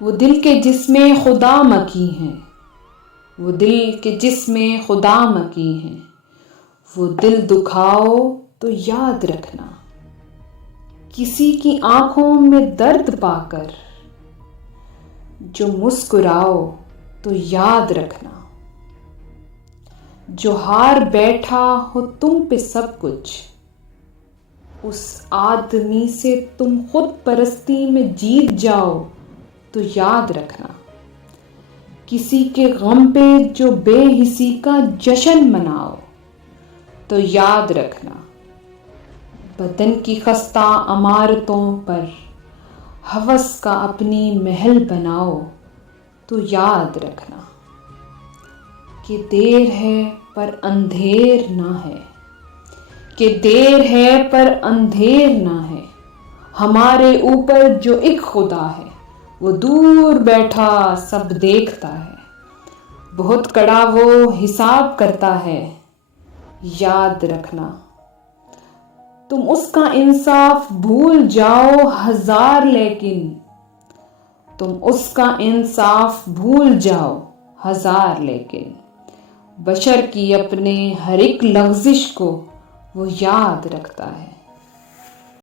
وہ دل کے جس میں خدا مکی ہیں، وہ دل کے جس میں خدا مکی ہیں، وہ دل دکھاؤ تو یاد رکھنا، کسی کی آنکھوں میں درد پا کر جو مسکراؤ تو یاد رکھنا، جو ہار بیٹھا ہو تم پہ سب کچھ، اس آدمی سے تم خود پرستی میں جیت جاؤ تو یاد رکھنا، کسی کے غم پہ جو بے حسی کا جشن مناؤ تو یاد رکھنا، بدن کی خستہ عمارتوں پر ہوس کا اپنی محل بناؤ تو یاد رکھنا، کہ دیر ہے پر اندھیر نہ ہے، کہ دیر ہے پر اندھیر نہ ہے، ہمارے اوپر جو ایک خدا ہے وہ دور بیٹھا سب دیکھتا ہے، بہت کڑا وہ حساب کرتا ہے، یاد رکھنا، تم اس کا انصاف بھول جاؤ ہزار لیکن، تم اس کا انصاف بھول جاؤ ہزار لیکن، بشر کی اپنے ہر ایک لغزش کو وہ یاد رکھتا ہے۔